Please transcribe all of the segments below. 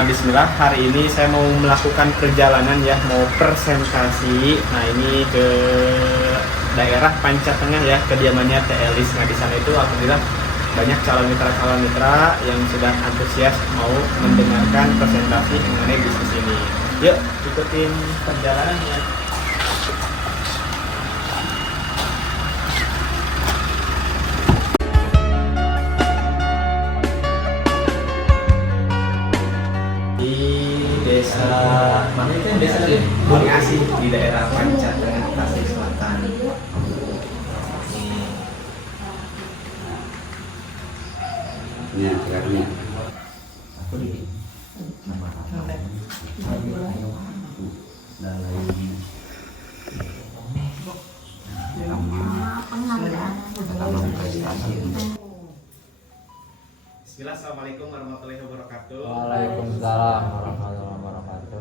Bismillah, hari ini saya mau melakukan perjalanan ya, mau presentasi. Nah ini ke daerah Panca Tengah ya, kediamannya Teh Elis. Nah di sana itu alhamdulillah banyak calon mitra yang sudah antusias mau mendengarkan presentasi mengenai bisnis ini. Yuk ikutin perjalanannya. Desa mana itu desa Bungasi di daerah Panca Tengah, Tasik Selatan. Ya, sekarang Bismillah, assalamualaikum warahmatullahi wabarakatuh. Waalaikumsalam warahmatullahi wabarakatuh.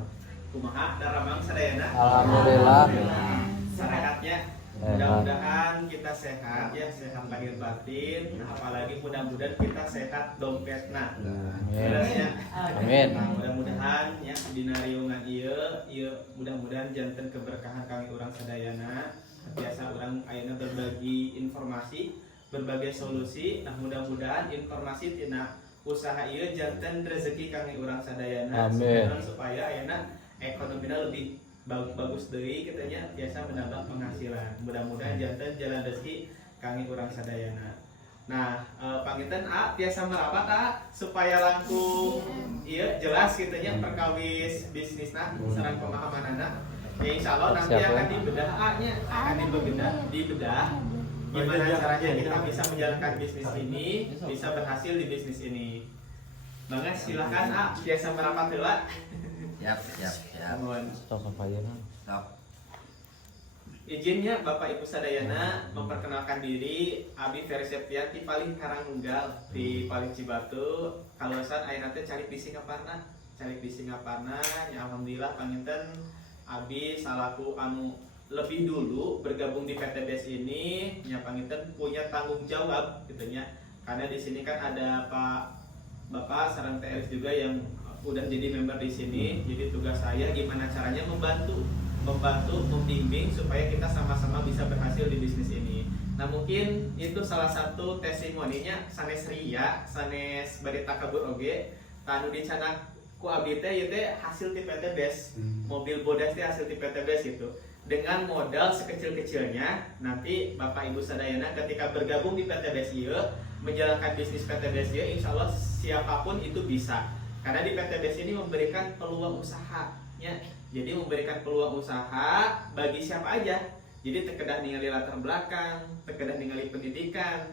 Kumaha daramang sadayana? Alhamdulillah. Sarehatnya. Mudah-mudahan kita sehat ya, sehat lahir batin. Nah, apalagi mudah-mudahan kita sehat dompetna. Jelasnya. Amin. Nah, mudah-mudahan ya dina riungan ieu mudah-mudahan janten keberkahan kami urang sadayana. Biasa urang ayeuna berbagi informasi, berbagai solusi. Nah, mudah-mudahan informasi tina usaha ieu janten rezeki kami urang sadayana. Amin. Supaya ayeuna ekonomina lebih bagus deui kitanya biasa menambah penghasilan. Mudah-mudahan janten jalan rezeki kami urang sadayana. Nah, panginten biasa merapat supaya langkung ieu jelas kitanya perkawis bisnisna sareng pemahamanana. Ya insyaallah nanti akan dibedah akan dibedah gimana caranya kita bisa menjalankan bisnis ini, bisa berhasil di bisnis ini. Bangga silakan biasa merapat heula. siap. Stop apa ya? Stop. Izinnya Bapak Ibu sadayana memperkenalkan diri. Abi Ferry Septian di paling Karangunggal di paling Cibatu. Kalosan ayeuna teh cari di Singaparna. Ya alhamdulillah panginten Abi salaku anu lebih dulu bergabung di PTBS ini nya panginten punya tanggung jawab gitu nya. Karena di sini kan ada Bapak sareng TLS juga yang udah jadi member di sini. Jadi tugas saya gimana caranya membantu, membimbing supaya kita sama-sama bisa berhasil di bisnis ini. Nah mungkin itu salah satu testimoninya sanes ria, sanes barita kabur oge. Tanu dicanak ku abi teh ieu teh hasil ti PTBS. Mobil bodas teh hasil ti PTBS itu. Dengan modal sekecil-kecilnya nanti Bapak Ibu sadayana ketika bergabung di PTBS ieu, menjalankan bisnis PTBS ieu insyaallah siapapun itu bisa. Karena di PTBS ini memberikan peluang usaha ya. Jadi memberikan peluang usaha bagi siapa aja. Jadi terkedah ningali latar belakang, terkedah ningali pendidikan,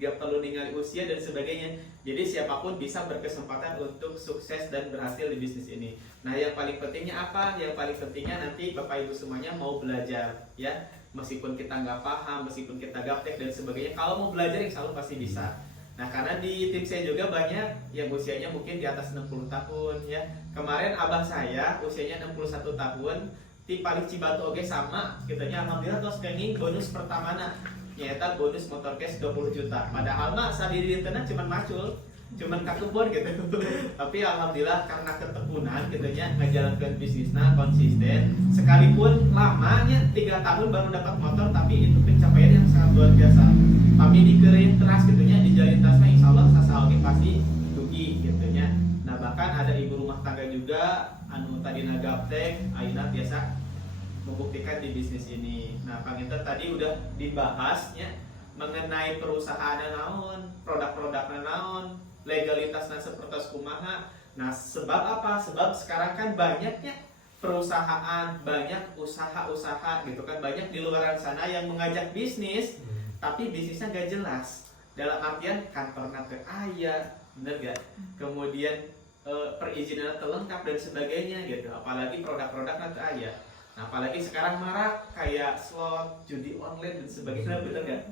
gak perlu ningali usia dan sebagainya. Jadi siapapun bisa berkesempatan untuk sukses dan berhasil di bisnis ini. Nah yang paling pentingnya apa? Yang paling pentingnya nanti Bapak Ibu semuanya mau belajar ya. Meskipun kita nggak paham, meskipun kita gaptek dan sebagainya, kalau mau belajar insya Allah pasti bisa. Nah karena di tim saya juga banyak yang usianya mungkin di atas 60 tahun ya. Kemarin abah saya usianya 61 tahun di paling Cibatu oge sama kitanya alhamdulillah terus kenging bonus pertamana nyata bonus motor cash 20 juta. Padahal mah sadiri dintena cuman macul, cuman kakebon gitu. Tapi alhamdulillah karena ketekunan kitanya ngajalankan bisnisnya konsisten. Sekalipun lamanya 3 tahun baru dapat motor tapi itu pencapaian yang sangat luar biasa. Tapi dikerin teras gitunya dijalin tasnya insyaallah sasaoge pasti dugi gitunya. Nah bahkan ada ibu rumah tangga juga anu tadi gaptek ayeuna biasa membuktikan di bisnis ini. Nah panginten tadi udah dibahasnya mengenai perusahaan naon, produk-produkna naon, legalitasnya seperti kumaha. Nah sebab apa? Sebab sekarang kan banyaknya perusahaan, banyak usaha-usaha gitu kan, banyak di luar sana yang mengajak bisnis tapi bisnisnya gak jelas. Dalam artian kantornya teu aya, bener gak? Kemudian perizinannya terlengkap dan sebagainya gitu. Apalagi produk-produknya teu aya. Nah, apalagi sekarang marak kayak slot, judi online dan sebagainya, bener gak?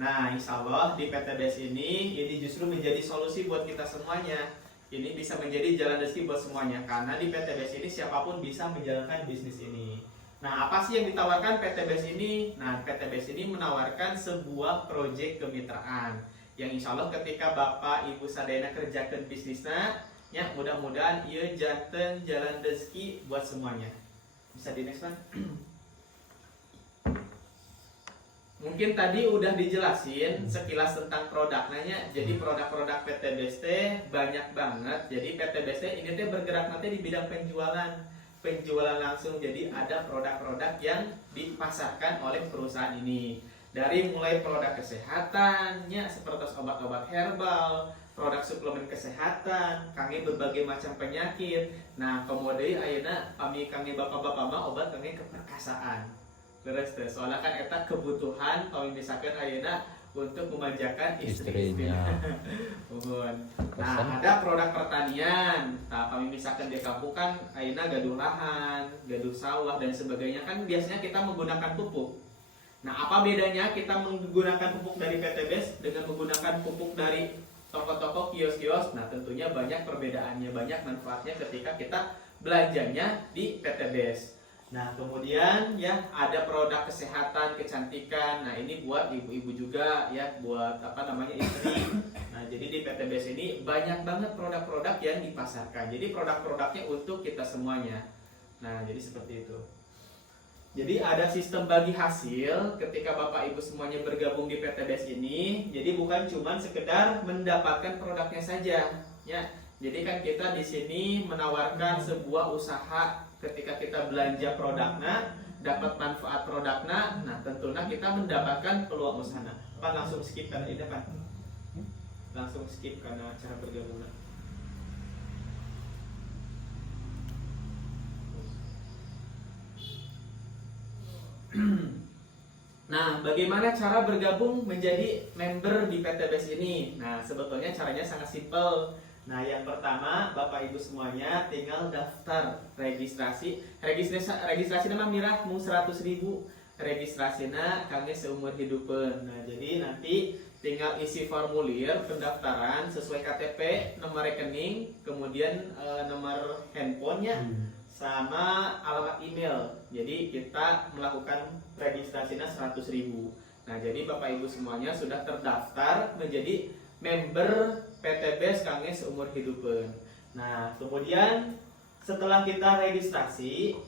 Nah, insya Allah di PTBS ini justru menjadi solusi buat kita semuanya. Ini bisa menjadi jalan rezeki buat semuanya. Karena di PTBS ini siapapun bisa menjalankan bisnis ini. Nah, apa sih yang ditawarkan PTBS ini? Nah, PTBS ini menawarkan sebuah proyek kemitraan yang insya Allah ketika Bapak Ibu sadayana kerjakan bisnisnya, Ya, mudah-mudahan ieu janten jalan rezeki buat semuanya. Bisa di next one. Mungkin tadi udah dijelasin sekilas tentang produknya. Jadi produk-produk PTBS banyak banget. Jadi PTBS ini bergerak nanti di bidang penjualan langsung. Jadi ada produk-produk yang dipasarkan oleh perusahaan ini. Dari mulai produk kesehatannya seperti obat-obat herbal, produk suplemen kesehatan, kangge berbagai macam penyakit. Nah, kemudian ayeuna kangge bapak-bapak mah obat kangge keperkasaan. Terus soalnya kan eta kebutuhan kalau misalkan ayeuna untuk memanjakan istri-istrinya. Nah, ada produk pertanian. Nah, kalau misalkan di kampung kan ayeuna gaduh lahan, gaduh sawah dan sebagainya kan biasanya kita menggunakan pupuk. Nah, apa bedanya kita menggunakan pupuk dari PTBS dengan menggunakan pupuk dari toko-toko, kios-kios? Nah, tentunya banyak perbedaannya, banyak manfaatnya ketika kita belanjanya di PTBS. Nah, kemudian ya ada produk kesehatan, kecantikan. Nah, ini buat ibu-ibu juga ya, buat istri. Nah, jadi di PTBS ini banyak banget produk-produk yang dipasarkan. Jadi produk-produknya untuk kita semuanya. Nah, jadi seperti itu. Jadi ada sistem bagi hasil ketika Bapak Ibu semuanya bergabung di PTBS ini. Jadi bukan cuma sekedar mendapatkan produknya saja, ya. Jadi kan kita di sini menawarkan sebuah usaha. Ketika kita belanja produknya, dapat manfaat produknya, nah tentunya kita mendapatkan peluang usaha. Pak langsung skip karena ini kan, langsung skip karena cara bergabungnya. Nah, bagaimana cara bergabung menjadi member di PTBS ini? Nah, sebetulnya caranya sangat simpel. Nah, yang pertama, Bapak Ibu semuanya tinggal daftar registrasi nama mirah mu 100.000 registrasinya kami seumur hidupan. Nah, jadi nanti tinggal isi formulir pendaftaran sesuai KTP, nomor rekening, kemudian nomor handphonenya sama alamat email. Jadi kita melakukan registrasinya 100.000. Nah, jadi Bapak Ibu semuanya sudah terdaftar menjadi member PTBS kangge seumur hidupan. Nah, kemudian setelah kita registrasi,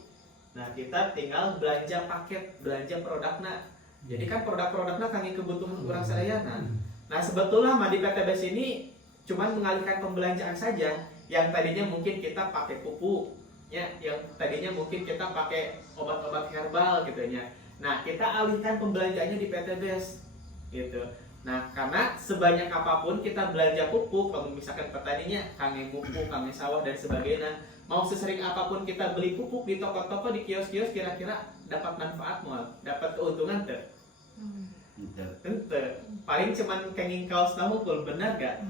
nah kita tinggal belanja paket, belanja produknya. Jadi kan produk-produknya kangge kebutuhan orang sadayana. Nah, sebetulnya di PTBS ini cuma mengalihkan pembelanjaan saja. Yang tadinya mungkin kita pakai pupuk, ya, yang tadinya mungkin kita pakai obat-obat herbal gitu ya. Nah, kita alihkan pembelanjaannya di PTBS gitu. Nah, karena sebanyak apapun kita belanja pupuk, kalau misalkan petaninya kangge pupuk, kangge sawah dan sebagainya, mau sesering apapun kita beli pupuk di toko-toko, di kios-kios, kira-kira dapat manfaat mau, dapat keuntungan tuh? Ente, paling cuman kenging kaos namukul, benar gak?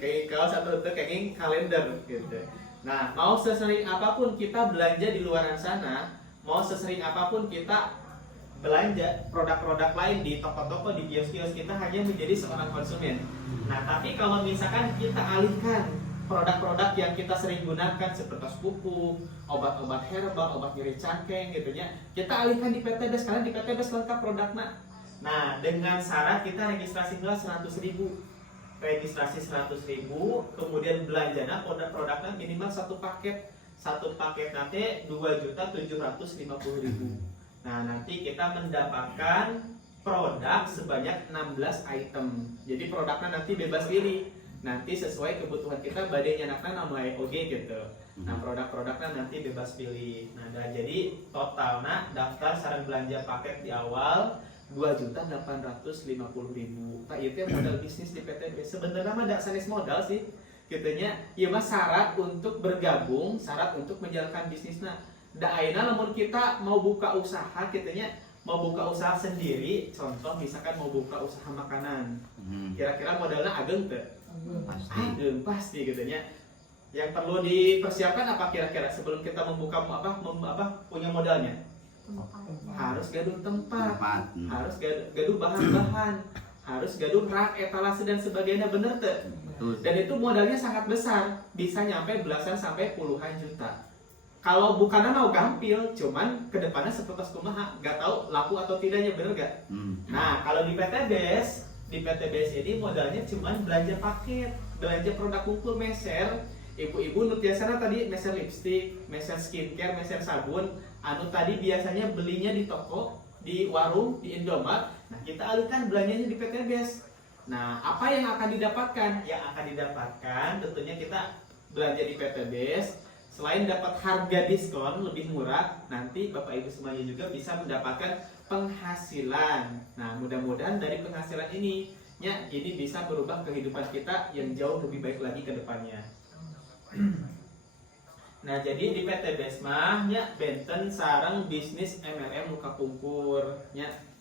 Kenging kaos atau kenging kalender gitu. Nah, mau sesering apapun kita belanja di luaran sana, mau sesering apapun kita belanja produk-produk lain di toko-toko, di kios-kios, kita hanya menjadi seorang konsumen. Nah, tapi kalau misalkan kita alihkan produk-produk yang kita sering gunakan seperti pupuk, obat-obat herbal, obat nyeri cangkeng gitu ya, kita alihkan di PTBS karena di PTBS lengkap produknya. Nah, dengan syarat kita registrasi dulu 100.000. Registrasi 100.000, kemudian belanjana produknya minimal satu paket nanti 2.750.000. Nah, nanti kita mendapatkan produk sebanyak 16 item. Jadi produknya nanti bebas pilih. Nanti sesuai kebutuhan kita badai nyanakna nama OG gitu. Nah, produk-produknya nanti bebas pilih. Nah, jadi totalnya daftar saran belanja paket di awal 2.850.000. Nah, itu modal bisnis di PTBS. Sebenarnya mah tidak sanes modal sih. Gitunya, ya mas syarat untuk bergabung, syarat untuk menjalankan bisnisnya. Da ayeuna lamun kita mau buka usaha gitunya, mau buka usaha sendiri, contoh misalkan mau buka usaha makanan. Kira-kira modalnya ageng teu? Ageng pasti gitunya. Yang perlu dipersiapkan apa kira-kira sebelum kita membuka punya modalnya? Harus gaduh tempat. Harus gaduh bahan-bahan, harus gaduh rak, etalase dan sebagainya, bener teu? Dan itu modalnya sangat besar, bisa nyampe belasan sampai puluhan juta. Kalau bukannya mau gampil, cuman kedepannya seperti kumaha, gak tahu laku atau tidaknya, bener gak? Nah, kalau di PTBS ini modalnya cuman belanja paket, belanja produk kumpul meser, ibu-ibu nu biasana tadi meser lipstick, meser skincare, meser sabun, anu tadi biasanya belinya di toko, di warung, di Indomaret. Nah, kita alihkan belanjanya di PTBS. Nah, apa yang akan didapatkan? Yang akan didapatkan tentunya kita belanja di PTBS. Selain dapat harga diskon lebih murah, nanti Bapak Ibu semuanya juga bisa mendapatkan penghasilan. Nah, mudah-mudahan dari penghasilan ini bisa berubah kehidupan kita yang jauh lebih baik lagi ke depannya. Nah, jadi di PTBS mah benten sareng bisnis MLM muka pungkur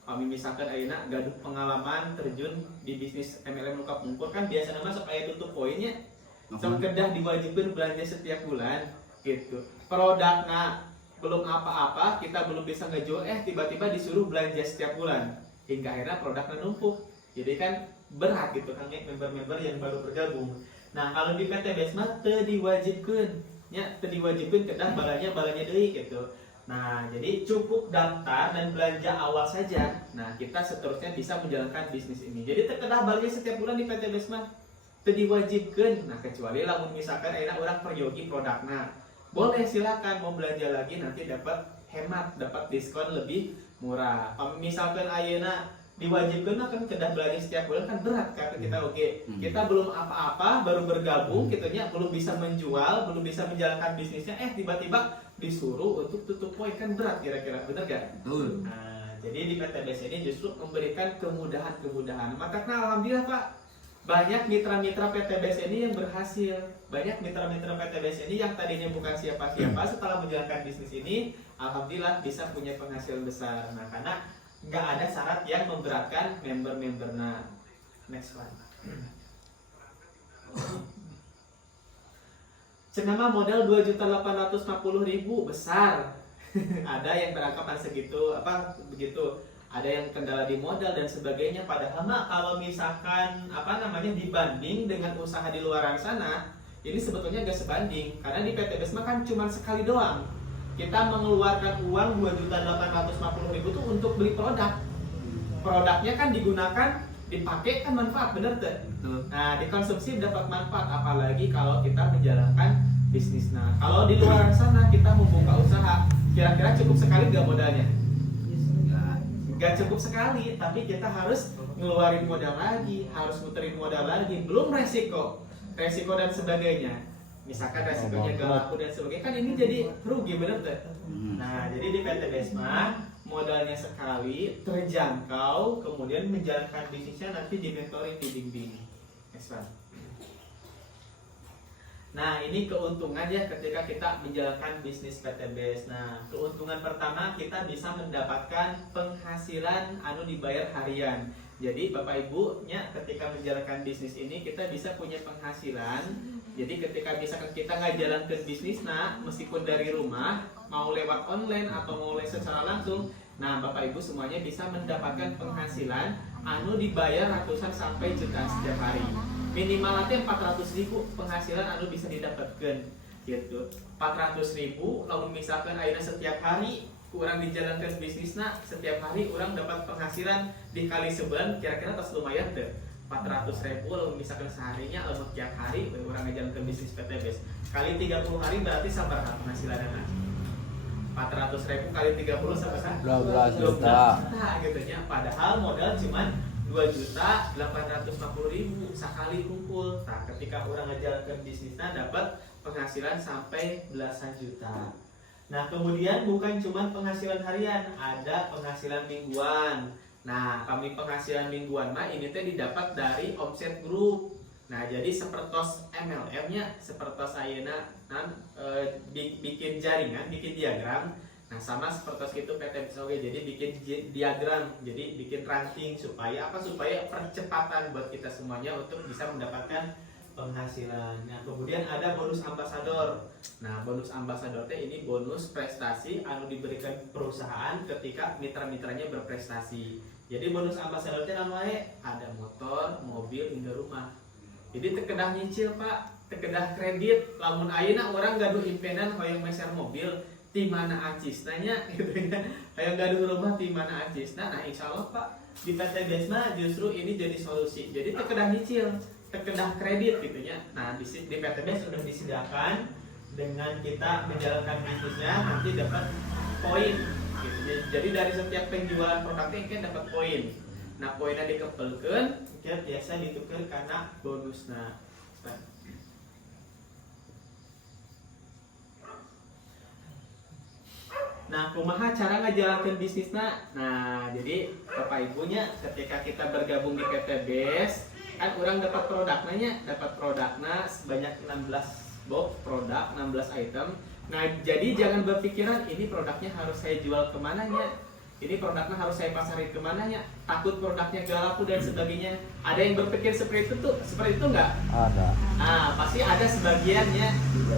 kami misalkan ayeuna gaduh pengalaman terjun di bisnis MLM muka pungkur kan biasanya mah sok aya tutup poinnya sok kedah diwajibkan belanja setiap bulan gitu. Produknya belum apa-apa, kita belum bisa ngejual, tiba-tiba disuruh belanja setiap bulan hingga akhirnya produknya numpuk. Jadi kan berat gitu kan member-member yang baru bergabung. Nah, kalau di PTBS mah teu diwajibkeun kedah balanya deui gitu. Nah, jadi cukup daftar dan belanja awal saja. Nah, kita seterusnya bisa menjalankan bisnis ini. Jadi terkedah belanja setiap bulan di PTBS mah teu diwajibkeun. Nah, kecuali lamun misalkan ayeuna urang peryogi produkna. Boleh silakan mau belanja lagi nanti dapat hemat, dapat diskon lebih murah. Misalkan ayeuna diwajibkan kan kedah belanja setiap bulan kan berat karena kita kita belum apa-apa baru bergabung gitunya, belum bisa menjual, belum bisa menjalankan bisnisnya, tiba-tiba disuruh untuk tutup poin kan berat kira-kira, bener gak? Betul. Nah, jadi di PTBS ini justru memberikan kemudahan. Makanya alhamdulillah Pak, banyak mitra-mitra PTBS ini yang berhasil. Banyak mitra-mitra PTBS ini yang tadinya bukan siapa-siapa setelah menjalankan bisnis ini alhamdulillah bisa punya penghasilan besar. Nah, karena nggak ada syarat yang memberatkan member-membernya. Next one. Cenama modal 2.850.000 besar. Ada yang beranggapan segitu begitu. Ada yang kendala di modal dan sebagainya. Padahal kalau misalkan dibanding dengan usaha di luar sana, ini sebetulnya gak sebanding. Karena di PTBS kan cuma sekali doang. Kita mengeluarkan uang 2.850.000 itu untuk beli produk. Produknya kan digunakan, dipakai kan manfaat, bener tuh? Nah, dikonsumsi dapat manfaat, apalagi kalau kita menjalankan bisnis. Nah, kalau di luar sana kita membuka usaha, kira-kira cukup sekali gak modalnya? Gak cukup sekali, tapi kita harus ngeluarin modal lagi, harus muterin modal lagi, belum resiko dan sebagainya. Misalkan resikonya gak laku dan sebagainya, kan ini jadi rugi, bener tuh? Nah, jadi di PTBS mah modalnya sekali, terjangkau, kemudian menjalankan bisnisnya nanti di mentoring, dibimbing. Next one. Nah, ini keuntungan ketika kita menjalankan bisnis PTBS. Nah, keuntungan pertama kita bisa mendapatkan penghasilan dibayar harian. Jadi Bapak Ibu ketika menjalankan bisnis ini kita bisa punya penghasilan. Jadi ketika misalkan kita ngajalankan bisnis meskipun dari rumah, mau lewat online atau mau secara langsung, nah Bapak Ibu semuanya bisa mendapatkan penghasilan dibayar ratusan sampai jutaan setiap hari. Minimal nanti 400.000 penghasilan bisa didapatkan gitu. 400.000 lalu misalkan akhirnya setiap hari orang dijalankan bisnisnya, setiap hari orang dapat penghasilan dikali sebulan kira-kira tas lumayan deh. 400.000 lalu misalkan seharinya lalu tiap hari orang ngejalankan bisnis PTBS kali 30 hari berarti sama penghasilannya. 400.000 kali 30 sama 12 juta gitu ya. Padahal modal cuman 2.850.000 sekali kumpul. Nah, ketika orang ngejalankan bisnisnya dapat penghasilan sampai belasan juta. Nah, kemudian bukan cuma penghasilan harian, ada penghasilan mingguan. Nah, kami penghasilan mingguan ini didapat dari omset grup. Nah, jadi sepertos MLM-nya, sepertos ayeuna bikin jaringan, bikin diagram. Nah, sama sepertos itu PTBS oke. Jadi bikin diagram, jadi bikin ranting supaya percepatan buat kita semuanya untuk bisa mendapatkan penghasilan. Nah, kemudian ada bonus ambasador. Nah, bonus ambasador ini bonus prestasi diberikan perusahaan ketika mitra-mitranya berprestasi. Jadi bonus ambasador namanya ada motor, mobil hingga rumah. Jadi terkedah nyicil Pak, terkedah kredit. Lamun ayeuna orang gaduh impenan hoyong meser mobil, di mana acisnanya gitu ya. Hoyong gaduh rumah di mana acisna. Nah, insyaallah Pak di PTBS justru ini jadi solusi. Jadi terkedah nyicil. terkena kredit gitu ya. Nah di PTB sudah disediakan dengan kita menjalankan bisnisnya nanti dapat poin gitu. Jadi dari setiap penjualan produknya kita dapat poin. Nah poinnya dikepelkan kita biasa ditukar karena bonus. Nah, kumaha cara ngajalankan bisnisnya? Nah, jadi Bapak Ibunya ketika kita bergabung di PT BES, kan orang dapat produknya sebanyak 16 box produk, 16 item. Nah, jadi jangan berpikiran ini produknya harus saya jual kemananya, ini produknya harus saya pasarin kemananya, takut produknya gak laku dan sebagainya. Ada yang berpikir seperti itu nggak? Ada. Nah, pasti ada sebagiannya.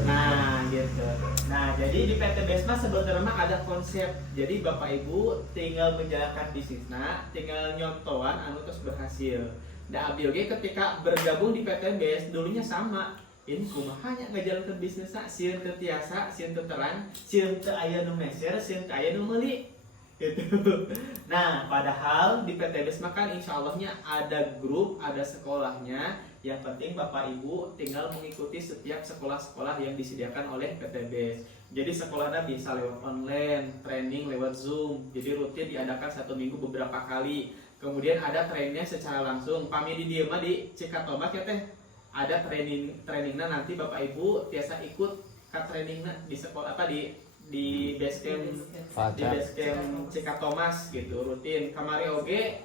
Nah, gitu. Nah, jadi di PT Besma sebenarnya ada konsep. Jadi Bapak Ibu tinggal menjalankan bisnisnya, tinggal nyontohan anu terus berhasil. Da abdi oge ketika bergabung di PT BES dulunya sama. Ini kumaha nya ngajalankeun bisnisna, sieun teu tiasa, sieun teu terang, sieun teu aya nu meser, sieun teu aya nu meuli. Gitu. Nah, padahal di PT Besma kan insyaallah-nya ada grup, ada sekolahnya. Yang penting Bapak Ibu tinggal mengikuti setiap sekolah-sekolah yang disediakan oleh PT BES. Jadi sekolahnya bisa lewat online, training lewat Zoom. Jadi rutin diadakan 1 minggu beberapa kali. Kemudian ada trainingnya secara langsung. Pami di dieu mah di Cikatomas ya teh. Ada trainingnya nanti Bapak Ibu biasa ikut ke trainingnya di sekolah di basecamp Cikatomas gitu rutin. Kamari oge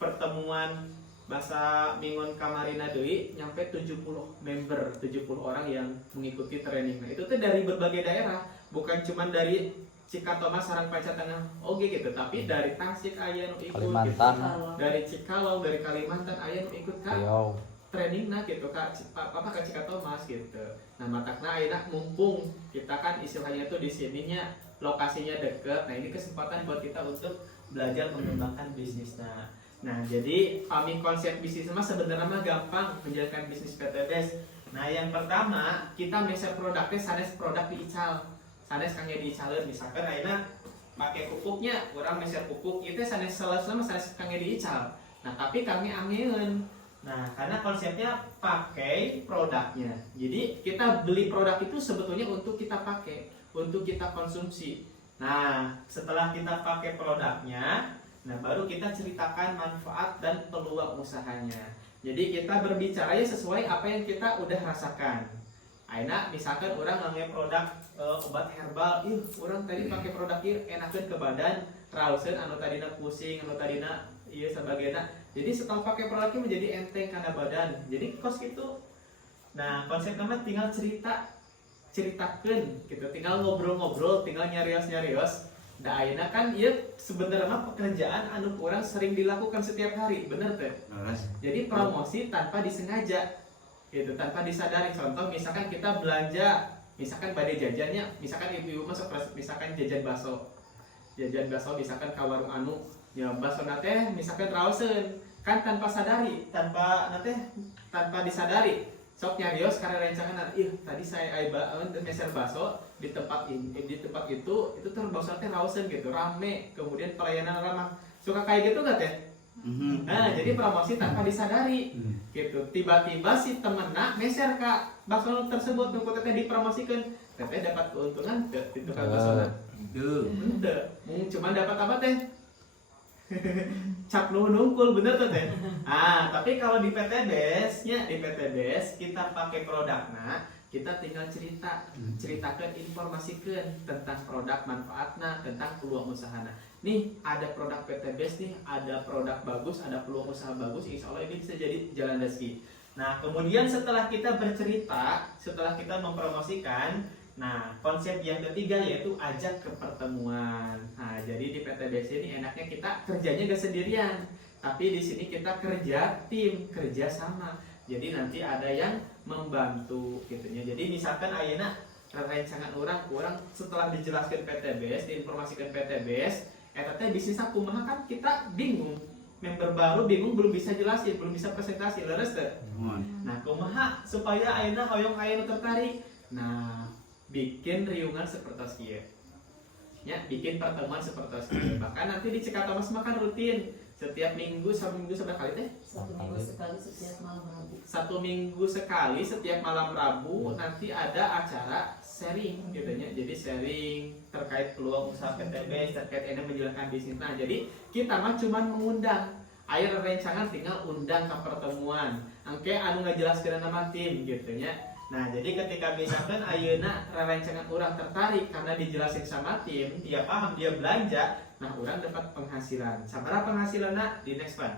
pertemuan bahasa Mingon Kamarina deui nyampe 70 member, 70 orang yang mengikuti training. Nah, itu tuh dari berbagai daerah, bukan cuma dari Cikatomas sareng Panca Tengah oge gitu, tapi dari Tasik aya nu ikut Kalimantan. gitu. Dari Cikalong, dari Kalimantan aya nu ikut kan Riau. trainingna gitu ka Cikatomas gitu. Nah, matakna ayeuna mumpung kita kan istilahnya tuh di sininya lokasinya deket. Nah, ini kesempatan buat kita untuk belajar mengembangkan bisnisnya. Nah, jadi kami konsep bisnis mah sebenarnya mah gampang menjalankan bisnis PT BES. Nah, yang pertama kita meser produknya sanes produk diical, sanes kangge diicaleun. Misalkan ayeuna pakai pupuknya, orang meser pupuk itu sanes selesai sanes kangge diical. Nah, tapi kami angeun. Nah, karena konsepnya pakai produknya. Jadi kita beli produk itu sebetulnya untuk kita pakai, untuk kita konsumsi. Nah, setelah kita pakai produknya, nah baru kita ceritakan manfaat dan peluang usahanya. Jadi kita berbicara ya sesuai apa yang kita udah rasakan. Aina misalkan orang ngange produk obat herbal, orang tadi pakai produk ieu enakeun ke badan, rauseun anu tadina pusing, anu tadina ieu sabagena. Jadi setelah pakai produknya menjadi enteng karena badan. Jadi kos gitu. Nah, konsep nama tinggal ceritakeun gitu, tinggal ngobrol-ngobrol, tinggal nyarios-nyarios. Da ayeuna kan ieu sebenarnya pekerjaan anu kurang sering dilakukan setiap hari, bener teh? Jadi promosi tanpa disengaja. Gitu, tanpa disadari. Contoh misalkan kita belanja, misalkan badai jajannya, misalkan ibu-ibu masuk misalkan jajan bakso. Jajan bakso misalkan ka warung anu, ya bakso teh misalkan raoseun, kan tanpa sadari, tanpa disadari. Sok nyarios karena rancangan tadi saya meser bakso di tempat itu terbakso teh rausen gitu, rame, kemudian pelayanan ramah. Suka kayak gitu gak teh? Nah, jadi promosi tanpa disadari gitu. Tiba-tiba si temenna meser ka bakso tersebut nunggu teteh dipromosikan. Teteh dapat keuntungan di tukang bakso. Cuma dapat apa teh? Cap nungkul bener tuh teh. Tapi kalau di PT BES kita pakai produknya, kita tinggal ceritakan, informasikan tentang produk manfaatnya, tentang peluang usahanya. Nih ada produk PT BES nih, ada produk bagus, ada peluang usaha bagus, insya Allah ini bisa jadi jalan rezeki. Nah, kemudian setelah kita bercerita, setelah kita mempromosikan, nah konsep yang ketiga yaitu ajak ke pertemuan. Nah, jadi di PT BES ini enaknya kita kerjanya gak sendirian, tapi di sini kita kerja tim, kerja sama. Jadi nanti ada yang membantu gitu ya. Jadi misalkan ayeuna rancangan orang setelah dijelaskan PT BES, diinformasikan PT BES, teh bisnisnya kumaha kan kita bingung. Member baru bingung, belum bisa jelasin, belum bisa presentasi, leres teh. Nah, kumaha supaya ayeuna hoyong aya nu tertarik. Nah, bikin riungan seperti kieu. Ya, bikin pertemuan seperti kieu. Bahkan nanti di Cikatomas makan rutin. setiap minggu seberapa kali teh? Satu minggu sekali setiap malam Rabu. Satu minggu sekali setiap malam Rabu nanti ada acara sharing gitu nya. Jadi sharing terkait peluang usaha PTB, terkait ini menjalankan bisnis. Nah, jadi kita mah cuman mengundang. Air rencangan tinggal undang ke pertemuan. Angke anu ngajelaskeun nama tim gitu nya. Nah, jadi ketika misalkan ayeuna rencangan orang tertarik karena dijelasin sama tim, dia paham, dia belanja, nah orang dapat penghasilan. Sabaraha penghasilanna di next one.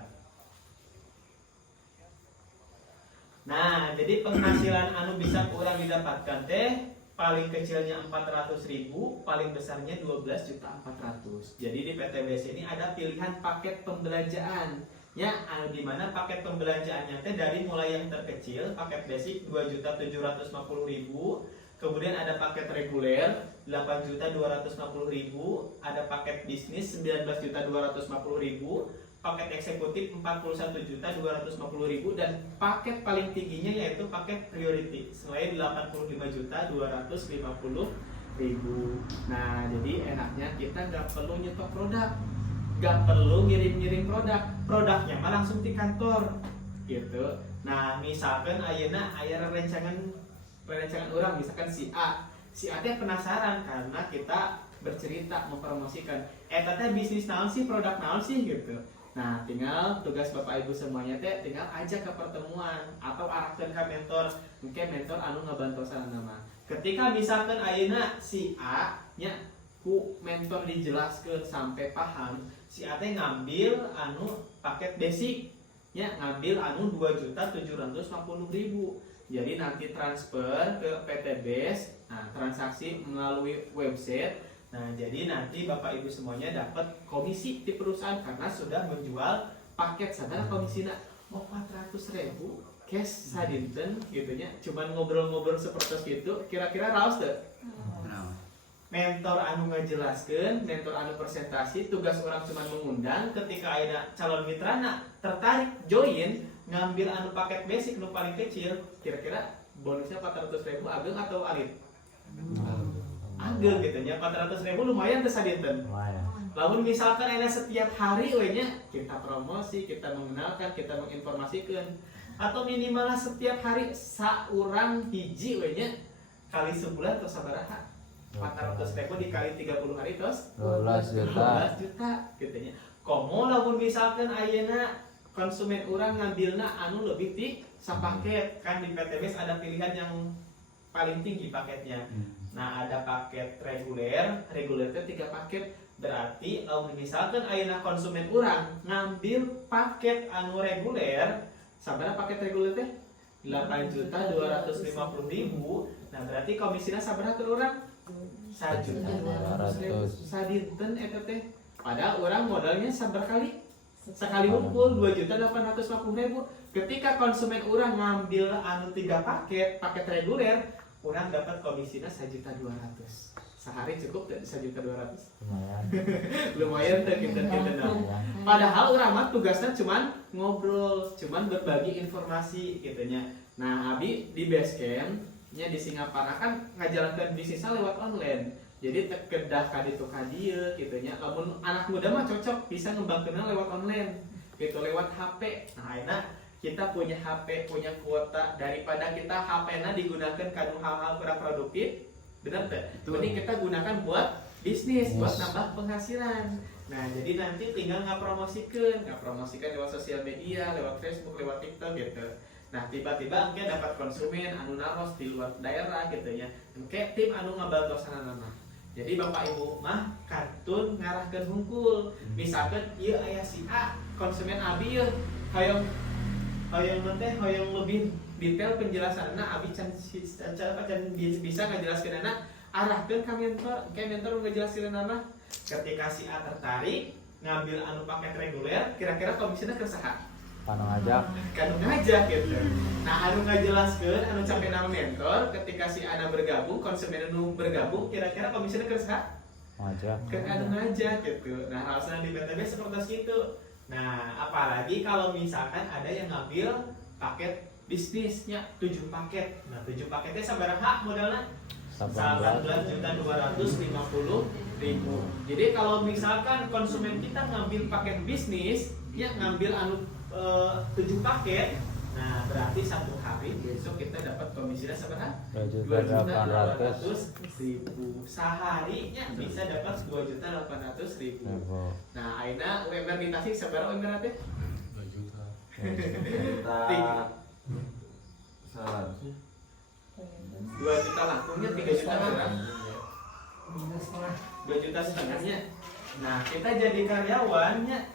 Nah, jadi penghasilan anu bisa kurang didapatkan teh paling kecilnya 400.000, paling besarnya 12.400.000. Jadi di PTBS ini ada pilihan paket pembelanjaan. Ya, anu di mana paket pembelanjaannya teh dari mulai yang terkecil, paket basic 2.750.000, kemudian ada paket reguler 8.250.000, ada paket bisnis 19.250.000, paket eksekutif 41.250.000, dan paket paling tingginya yaitu paket priority selain 85.250.000. Nah, jadi enaknya kita nggak perlu nyetok produk, nggak perlu ngirim produknya mah langsung di kantor gitu. Nah, misalkan ayeuna aya rencangan orang, misalkan si A teh penasaran karena kita bercerita mempromosikan teh bisnis naon sih, produk naon sih gitu. Nah, tinggal tugas Bapak Ibu semuanya teh tinggal ajak ke pertemuan atau arahkan ke mentor, mungkin mentor anu ngabantosan nama. Ketika misalkan ayeuna si A nya ku mentor dijelaskan sampai paham, si A teh ngambil anu paket basic nya, ngambil anu 2.750.000. Jadi nanti transfer ke PTBS, nah transaksi melalui website. Nah, jadi nanti Bapak Ibu semuanya dapat komisi di perusahaan karena sudah menjual paket. Sadar komisina 400.000 cash sadinten gitunya. Cuman ngobrol-ngobrol seperti itu, kira-kira raos teu? Mentor anu ngajelaskeun, mentor anu presentasi, tugas orang cuma mengundang. Ketika ada calon mitrana tertarik join ngambil anu paket basic nu paling kecil, kira-kira bonusnya 400.000 ageng atau alit? Ageng gitu nya. 400.000 lumayan teh sadinten. Lamun misalkan ada setiap hari we nya kita promosi, kita mengenalkan, kita menginformasikan, atau minimalnya setiap hari saurang hiji we nya kali sebulan atau sabaraha? 400.000 dikali 30 hari terus 12 juta gitu nya. Komo lamun misalkan ayeuna konsumen orang ngambilna anu lebih ti sapaket, kan di PTBS ada pilihan yang paling tinggi paketnya. Nah, ada paket reguler itu 3 paket. Berarti lamun misalkan ayeuna konsumen orang ngambil paket anu reguler, sabaraha paket reguler teh 8.250.000. Nah, berarti komisinya sabaraha ke urang? 1.200.000 sadinten eta teh. Padahal orang modalnya sabar kali? Sekali ngumpul 2.850.000. Ketika konsumen orang ngambil anu 3 paket reguler, orang dapat komisinya 1.200.000. Sehari cukup teh 1.200.000. Lumayan teh kita. Padahal orang mah tugasnya cuman ngobrol, cuman berbagi informasi gitunya. Nah, abi di Basecamp nya di Singapura kan ngajalankan bisnisnya lewat online. Jadi kedah kaditu kadieu gitu nya. Lamun anak muda mah cocok bisa ngembangkeunna lewat online. Gitu lewat HP. Nah, enak kita punya HP, punya kuota daripada kita HP-na digunakan kanu hal-hal kurang produktif. Benar teh? Jadi kita gunakan buat bisnis, buat nambah penghasilan. Nah, jadi nanti tinggal ngapromosikan lewat sosial media, lewat Facebook, lewat TikTok gitu. Nah, tiba-tiba engke dapat konsumen anu naros di luar daerah gitu ya. Engke tim anu ngabantosan nama. Jadi Bapak Ibu mah kartun ngarahkeun hungkul. Misalkan ieu aya si A, konsumen abi ieu hoyong lebih detail penjelasanna abi can bisa ngajelaskeun anak arahkeun ka mentor, engke mentor ngajelaskeun nama. Ketika si A tertarik ngambil anu paket reguler, kira-kira komisinya ke saha? Kanu ngajak gitu. Nah, anu ngajelaskeun anu sampai nama mentor, ketika si Ana bergabung, konsumen anu bergabung, kira-kira komisinya ke saha? Ngajak gitu. Nah, harusnya di PTB seperti itu. Nah, apalagi kalau misalkan ada yang ngambil paket bisnisnya 7 paket. Nah, 7 paketnya sabaraha modalna? 18.250.000. Jadi kalau misalkan konsumen kita ngambil paket bisnis, ya ngambil 7 paket, nah berarti satu hari besok kita dapat komisinya seberapa? 2.800.000. Seharinya bisa dapat 2.800.000. Nah, aina UMR di Tasik seberapa UMR teh? 2 juta. 2 juta langsungnya 3 juta kan? 2 juta setengahnya. Nah, kita jadi karyawannya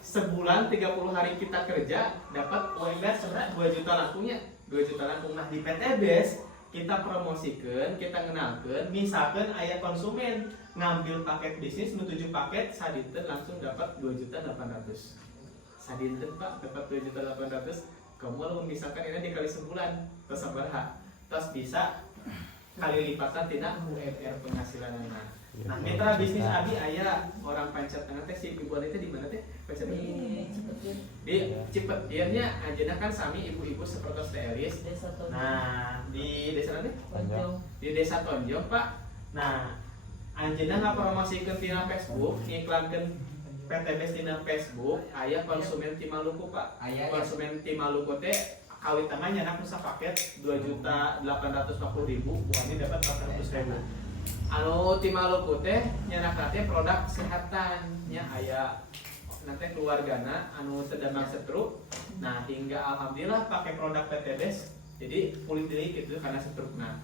sebulan 30 hari kita kerja dapat UMR sebenarnya 2 juta langsungnya. 2 juta langsung. Nah, di PTBes kita promosikan, kita kenalkan, misalkan ayah konsumen ngambil paket bisnis 7 paket, sadinten langsung dapat 2.800.000. Sadinten Pak dapat 2.800.000. Kamu kalau misalkan ini dikali sebulan, terus berhak, terus bisa kali lipatan tidak UMR penghasilan anak. Nah, mitra bisnis Abi ayah orang Pancet Tengah teh si ibu wanita di mana teh? Pancet di Cipetirnya ajeuna kan sami ibu-ibu seperti Teris. Nah, di desa nanti? Di desa Tonjong, Pak. Nah, anjeuna ngapromosikeun tina Facebook, ngiklankeun PTBes tina Facebook, aya konsumen ti Maluku, Pak. Konsumen ti Maluku teh kawit tangannya anak nusa paket 2.850.000, bukannya dapat 400.000. Anu ti Maluku teh nyanak teh produk kesehatan nya aya nanti keluargana anu sedang setruk. Nah, hingga alhamdulillah pakai produk PTBes jadi kulit deui gitu karena setruk. Nah,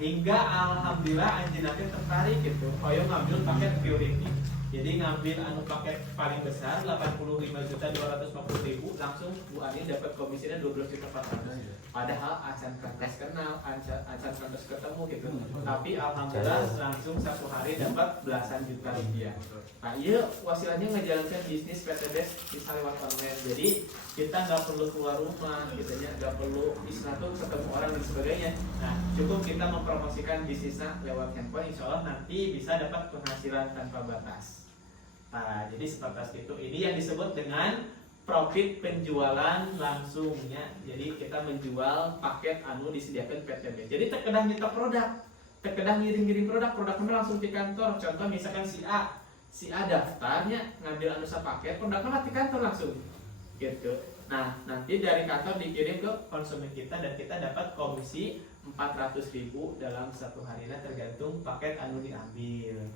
hingga alhamdulillah anjeunna teh tertarik gitu hoyong ngambil paket Purity. Jadi ngambil anu paket paling besar 85.250.000, langsung Bu Ani dapat komisinya 12.400.000. Padahal acan kantos kenal, acan kantos ketemu gitu. Tapi alhamdulillah langsung satu hari dapat belasan juta rupiah. Nah, iya wasilahnya ngejalankan bisnis PTBes di lewat online. Jadi kita nggak perlu keluar rumah, kitanya nggak perlu istilah tuh ketemu orang dan sebagainya. Nah, cukup kita mempromosikan bisnisnya lewat handphone, insya Allah nanti bisa dapat penghasilan tanpa batas. Nah, jadi seperti itu. Ini yang disebut dengan profit penjualan langsungnya. Jadi kita menjual paket anu disediakan PTB. Jadi terkedah nyetok produk, terkedah ngirim produknya langsung di kantor. Contoh misalkan si A daftarnya ngambil anu paket, produknya di kantor langsung. Gitu. Nah, nanti dari kantor dikirim ke konsumen kita dan kita dapat komisi 400.000 dalam satu harinya tergantung paket anu diambil.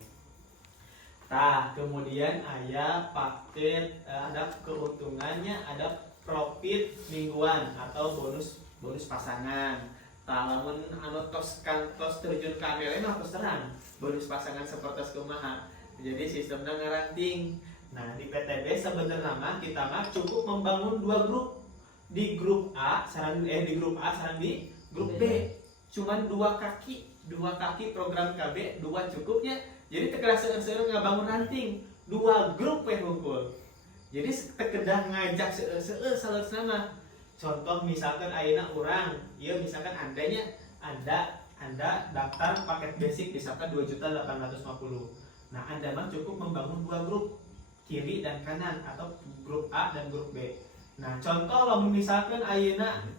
Nah, kemudian ada paket, ada keuntungannya, ada profit mingguan atau bonus pasangan. Lamun anu tos terjun ke MLM harus terang bonus pasangan seperti kumaha. Jadi sistemnya ngaranting. Nah, di PTB sebenarnya kita mah cukup membangun 2 grup. Di grup A sareng di grup grup B. Cuman 2 kaki program KB 2 cukupnya. Jadi tekerasa nggak bangun ranting 2 grup hukum. Jadi tekedah ngajak salah nama. Contoh misalkan ayeuna urang, iya misalkan anda daftar paket basic misalkan 2.850.000. Nah, Anda mah cukup membangun 2 grup, kiri dan kanan atau grup A dan grup B. Nah, contoh kalau misalkan ayeuna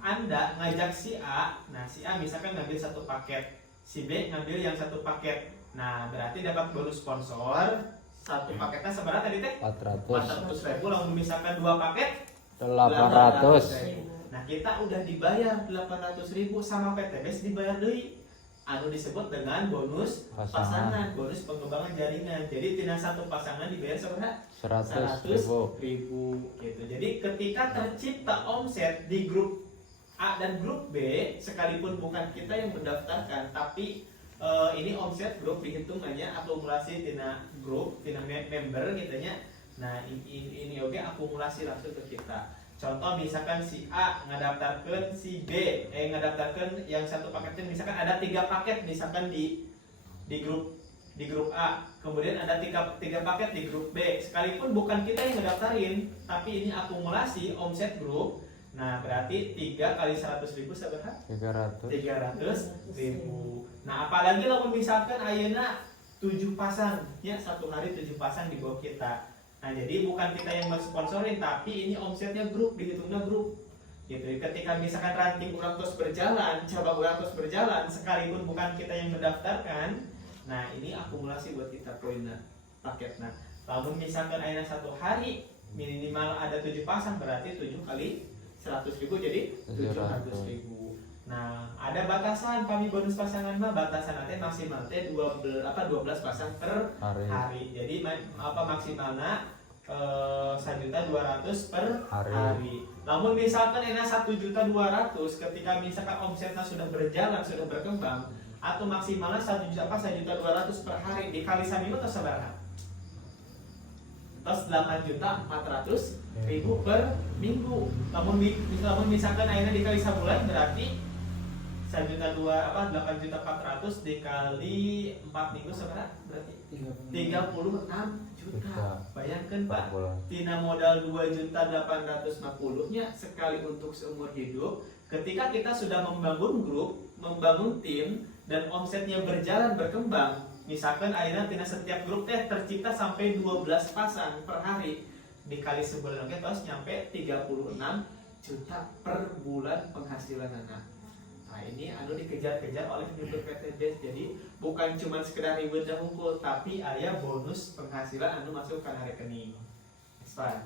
Anda ngajak si A, nah si A misalkan ngambil 1 paket, si B ngambil yang 1 paket. Nah, berarti dapat bonus sponsor. 1 paketnya seberapa tadi teh? 400.000. Lalu misalkan 2 paket 800. Nah, kita udah dibayar 800.000 sama PTBes dibayar deui. Anu disebut dengan bonus pasangan, bonus pengembangan jaringan. Jadi tina 1 pasangan dibayar seberapa? 100.000 gitu. Jadi ketika tercipta omset di grup A dan grup B, sekalipun bukan kita yang mendaftarkan, tapi ini omset grup dihitungannya akumulasi tina grup, tina member gitunya. Nah, ini oke akumulasi langsung ke kita. Contoh misalkan si A ngadaftarkan si B, ngadaftarkan yang 1 paketnya misalkan ada 3 paket misalkan di grup A. Kemudian ada 3 paket di grup B. Sekalipun bukan kita yang ngedaftarin, tapi ini akumulasi omset grup. Nah, berarti 3 kali 100.000 seberapa? 300.000. Nah, apalagi kalau misalkan ayeuna 7 pasang, ya 1 hari 7 pasang di bawah kita. Nah, jadi bukan kita yang mensponsorin, tapi ini omsetnya grup, dihitungnya grup. gitu. Ketika misalkan ranting orang terus berjalan, coba orang terus berjalan sekalipun bukan kita yang mendaftarkan, nah ini akumulasi buat kita poinnya paketnya. Lalu misalkan ayeuna 1 hari minimal ada 7 pasang, berarti 7 kali 100.000 jadi 700.000. Nah, ada batasan kami bonus pasangan mah batasan nanti maksimal teh 12 pasang per hari. Jadi maksimalnya 1.200.000 per hari. Namun misalkan enak 1.200.000 ketika misalkan omsetnya sudah berjalan, sudah berkembang, atau maksimalnya 1.200.000 per hari dikali saminggu atau seberapa? Terus 8.400.000 per minggu. Namun misalkan akhirnya dikali sebulan berarti 8.400.000 dikali 4 minggu seberapa? Berarti 36 juta. Bayangkan Pak, tina modal 2.850.000 nya sekali untuk seumur hidup. Ketika kita sudah membangun grup, membangun tim, dan omsetnya berjalan berkembang, misalkan akhirnya tina setiap grup teh tercipta sampai 12 pasang per hari, dikali sebulan oke terus nyampe 36 juta per bulan penghasilan anak. Nah ini anu dikejar-kejar oleh member PTBS. Jadi bukan cuma sekedar ribut dan hukum, tapi ada bonus penghasilan anu masuk ke rekening. Fine.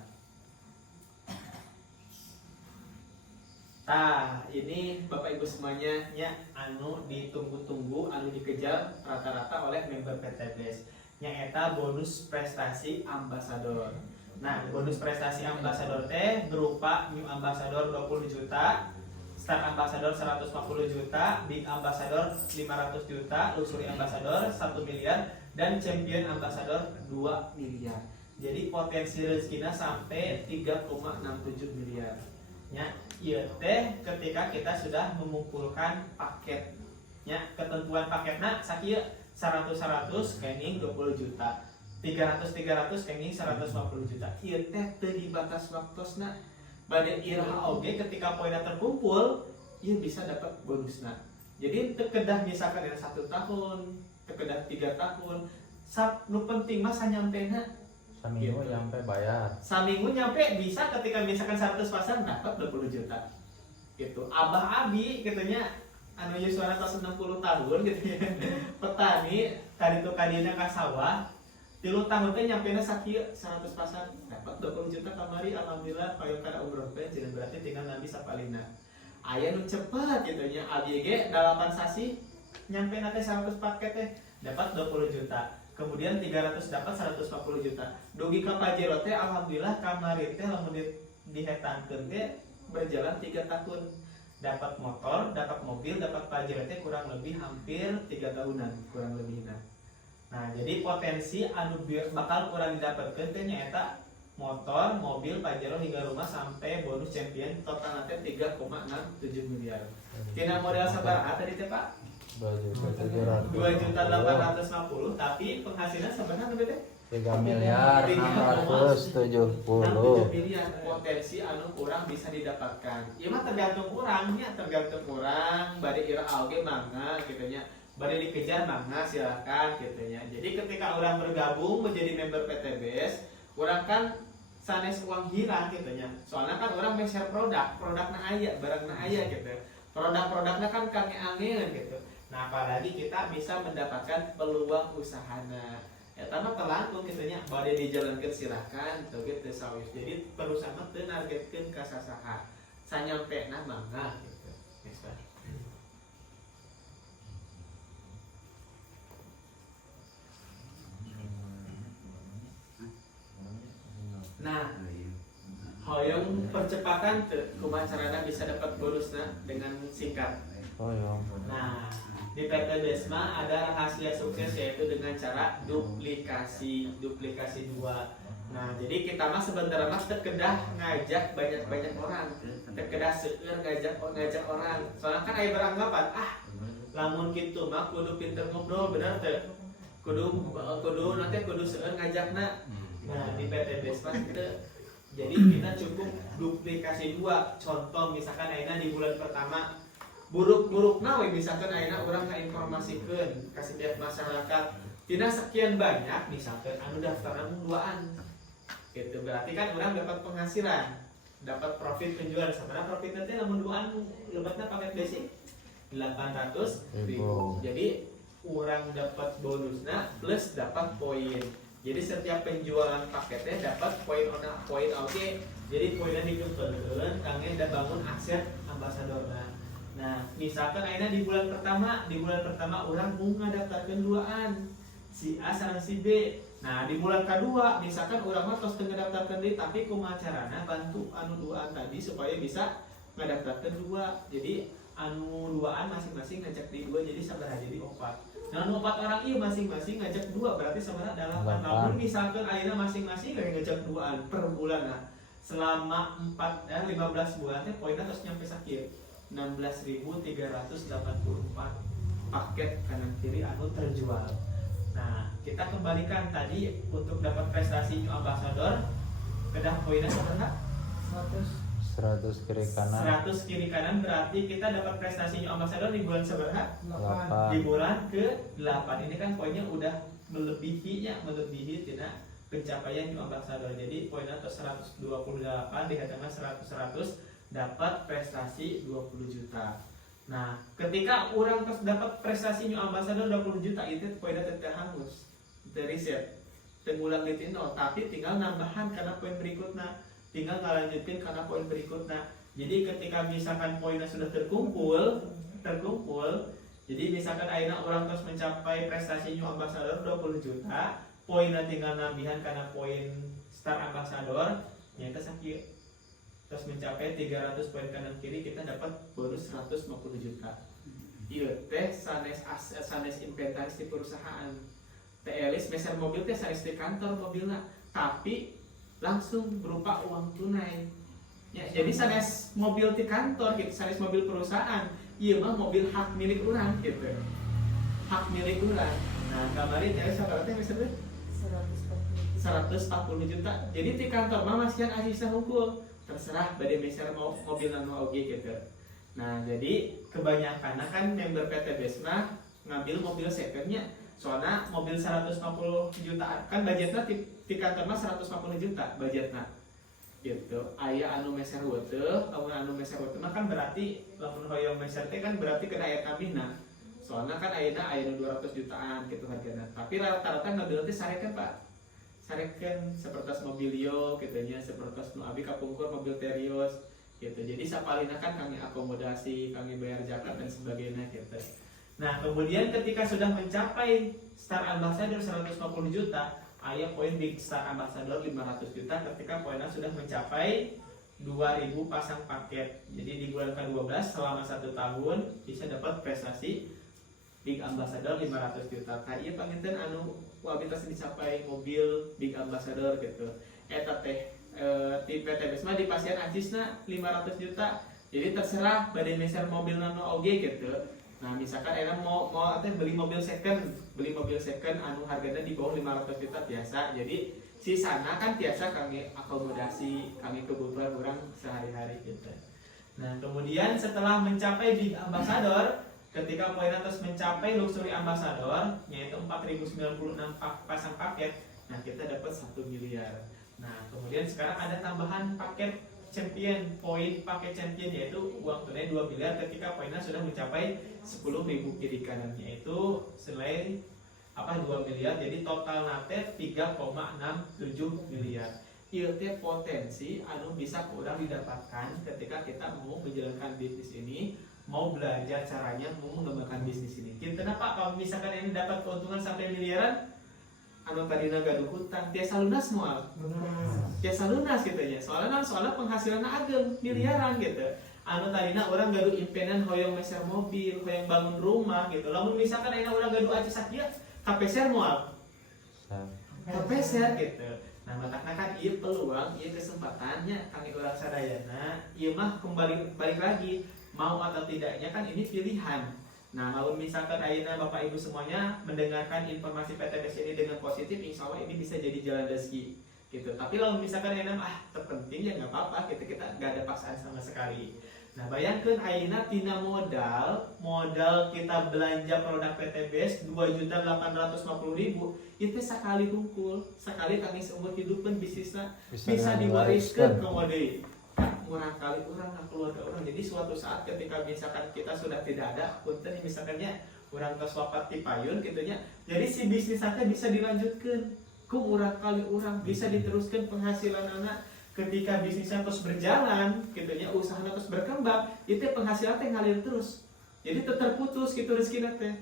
Nah ini Bapak Ibu semuanya nya anu ditunggu-tunggu, anu dikejar rata-rata oleh member PTBS. Nya eta bonus prestasi ambasador. Nah bonus prestasi ambasador teh berupa new ambasador 20 juta, Star Ambassador 150 juta, Big Ambassador 500 juta, Luxury Ambassador 1 miliar, dan Champion Ambassador 2 miliar. Jadi potensi rezekinya sampai 3,67 miliar. Ya, iya teh ketika kita sudah mengumpulkan paketnya, ketentuan paketnya sakieu 100 kenging 20 juta, 300 kenging 150 juta. Iya teh teu dibatas waktosna. Pada iraha oge ketika poinnya terkumpul, ia bisa dapat bonusnya. Jadi terkedah misalkan ada 1 tahun, terkedah 3 tahun. Nu penting mah sanyampena Saminggu gitu. nyampe bayar. Saminggu nyampe bisa ketika misalkan 100 pasang dapat 20 juta. Gitu. Abah Abi katanya anu yuswana tos 60 tahun gitu ya. Petani kaditu kadina ka sawah 3 tahun teh nyampena sakieu 100 pasang dapat 20 juta kamari. Alhamdulillah hoyong kana umroh teh jadi berarti tinggal nabi sapalina aya nu cepet gitu nya. Abi ge 8 sasi nyampena teh 100 paket teh dapat 20 juta, kemudian 300 dapat 140 juta. Dugi ka Pajero teh alhamdulillah kamari teh lamun dihetankeun teh berjalan 3 tahun, dapat motor, dapat mobil, dapat Pajero teh kurang lebih hampir 3 tahunan kurang lebihna. Nah, jadi potensi anu bakal kurang didapatkeun teh nyaeta motor, mobil, Pajero hingga rumah sampai bonus champion total nanti 3,67 miliar. Tina modal sabaraha tadi teh Pak? 2.850.000 tapi penghasilan sebenarnya berapa teh? 3.670.000. 6 miliar potensi anu kurang bisa didapatkan. Ieu mah tergantung urangnya, tergantung urang bade ira oge mangga kitu nya. Bade dikejar mangga silakan kitu nya. Jadi ketika orang bergabung menjadi member PTBS, orang kan sanes uang hilang kitu nya. Soalnya kan orang share produkna aya, barangna aya gitu. Produk-produknya kan kange-angeun gitu. Nah, apalagi kita bisa mendapatkan peluang usahana. Ya tambah telangkung gitu nya, bade dijalankeun silakan teu ge teu sawis. Jadi perusahaan teu nargetkeun ka sasaha. Sanyampena mangga gitu. Yes, Pak. Nah, hoyong percepatan teu kumaha carana bisa dapat bonusna dengan singkat. Oh iya. Nah, di PT Desma ada rahasia sukses yaitu dengan cara duplikasi 2. Nah, jadi kita mah sebenarnya mah terkedah ngajak banyak orang, terkedah seueur ngajak orang. Soalnya kan aya beranggapan, lamun kitu mah kudu pinter ngobrol bener teu. Kudu nanti kudu seueur ngajakna. Nah, di PT Desma teu. Jadi kita cukup duplikasi 2. Contoh misalkan ayeuna di bulan pertama buruk-burukna we misalkan ayeuna urang ngainformasikeun ka setiap masyarakat tina sekian banyak misalkan anu daftarna 2-an gitu berarti kan urang dapat penghasilan. dapat profit penjualan sebenarnya profit nanti lamun duaan lebatnya paket basic 800.000. Jadi orang dapat bonusnya plus dapat poin. Jadi setiap penjualan paketnya dapat poin oke. Jadi poinnya dikumpulkan, kangge udah bangun aset ambasadorna. Nah, misalkan akhirnya di bulan pertama orang mau ngadaptarkan duaan si A sareng si B. Nah, di bulan kedua misalkan orang mah tos teu ngadaptarkeun deui tapi kumaha carana bantu anu duaan tadi supaya bisa ngadaptarkeun dua. Jadi anu duaan masing-masing ngajak di dua jadi sabaraha jadi 4. Nah, 4 orang ieu masing-masing ngajak dua berarti sabaraha 8. Lamun misalkan ayeuna masing-masing ngajak duaan per bulan nah, selama 15 bulan teh poinna tos nyampe sakieu 16.384 paket kanan kiri anu terjual. Nah, kita kembalikan tadi untuk dapat prestasi New Ambassador kedah poinnya seberapa? 100 kiri kanan. 100 kiri kanan berarti kita dapat prestasi New Ambassador di bulan seberapa? 8. Di bulan ke-8. Ini kan poinnya udah melebihi tidak pencapaian New Ambassador. Jadi poinnya atau 128 dikatakan 100 dapat prestasi 20 juta. Nah, ketika orang terus dapat prestasi New Ambassador 20 juta itu poinnya terhangus dari set tengulang di nol, tapi tinggal nambahan karena poin berikutnya, tinggal ngalanjutin karena poin berikutnya. Jadi ketika misalkan poinnya sudah terkumpul, jadi misalkan akhirnya orang terus mencapai prestasi New Ambassador 20 juta, poinnya tinggal nambahan karena poin Star Ambassador, nyata sakit. Terus mencapai 300 poin kanan kiri kita dapat bonus 150 juta. Iya teh sanes inventaris di perusahaan. TLS meser mobil teh sanes di kantor mobilnya, tapi langsung berupa uang tunai. Ya, jadi sanes mobil di kantor gitu, sanes mobil perusahaan. Iya mah mobil hak milik orang gitu. Hak milik orang. Nah, kemarin TLS sabarate meser 140 juta. Jadi di kantor mah masih asisten hukum. Terserah bade meser mau mobil nano oge gitu. Nah, jadi kebanyakan kan member PT Besma ngambil mobil secondnya. Soalnya mobil 150 juta kan budgetnya di kantor mah 150 juta budgetnya. Gitu. Aya anu meser heueuh, lamun anu meser heueuh mah kan berarti lamun hoyong meser teh kan berarti kena aya kamina. Soalnya kan ayeuna aya 200 jutaan gitu hargana. Tapi rata-rata ngambil teh sarekan, Pak. Sarekan seperti mobilio kitanya seperti nu abi kapungkur mobil terios gitu. Jadi sapalina kan kami akomodasi, kami bayar zakat dan sebagainya gitu. Nah, kemudian ketika sudah mencapai Star Ambassador 150 juta, aya poin Big Star Ambassador 500 juta ketika poinnya sudah mencapai 2000 pasang paket. Jadi di bulan ke-12 selama 1 tahun bisa dapat prestasi Big Ambassador 500 juta. Kayak panginten anu kualitas dicapai mobil Big Ambassador gitu. Eta teh di PT Besma di pasien acisna 500 juta. Jadi terserah bade meser mobil nano oge gitu. Nah, misalkan enak mau beli mobil second anu harganya di bawah 500 juta biasa. Jadi si sana kan biasa kami akomodasi, kami kebutuhan orang sehari-hari gitu. Nah, kemudian setelah mencapai Big Ambassador, ketika poin atas mencapai Luxury Ambassador yaitu 4096 pasang paket, nah kita dapat 1 miliar. Nah, kemudian sekarang ada tambahan paket champion, poin paket champion yaitu uang tunai 2 miliar ketika poinnya sudah mencapai 10.000 kiri kanan, yaitu selain 2 miliar, jadi total nate 3,67 miliar. Ieu teh potensi anu bisa kurang didapatkan ketika kita mau menjalankan bisnis ini, mau belajar caranya mau mengembangkan bisnis ini. Kenapa kalau misalkan ini dapat keuntungan sampai miliaran, anu tadina gaduh hutang tiasa lunas moal. Tiasa lunas gitu nya. Soalnya penghasilannya ageng miliaran gitu. Anu tadina orang gaduh impenan hoyong meser mobil, hoyong bangun rumah gitu. Lamun misalkan ayeuna orang gaduh aja sakieu, kapeser moal. Kapeser gitu. Nah, matakna kan ieu peluang, ieu kesempatannya kami urang sadayana, ieu mah balik lagi mau atau tidaknya kan ini pilihan. Nah, kalau misalkan ayeuna Bapak Ibu semuanya mendengarkan informasi PTBS ini dengan positif, insya Allah ini bisa jadi jalan rezeki gitu. Tapi kalau misalkan ayeuna terpenting ya nggak apa-apa, kita nggak ada paksaan sama sekali. Nah, bayangkan ayeuna tina modal kita belanja produk PTBS 2.850.000 itu sekali tungkul, sekali kami seumur hidup pun bisnisnya bisa diwariskan ke mode. murah kali orang keluarga orang. Jadi suatu saat ketika misalkan kita sudah tidak ada, punten misalkannya orang tos wafat ti payun gitunya. Jadi si bisnis aja bisa dilanjutkan ku murah kali orang, bisa diteruskan penghasilan anak. Ketika bisnisnya terus berjalan gitunya, usahanya terus berkembang, itu penghasilan teh ngalir terus. Jadi terputus gitu rezeki teh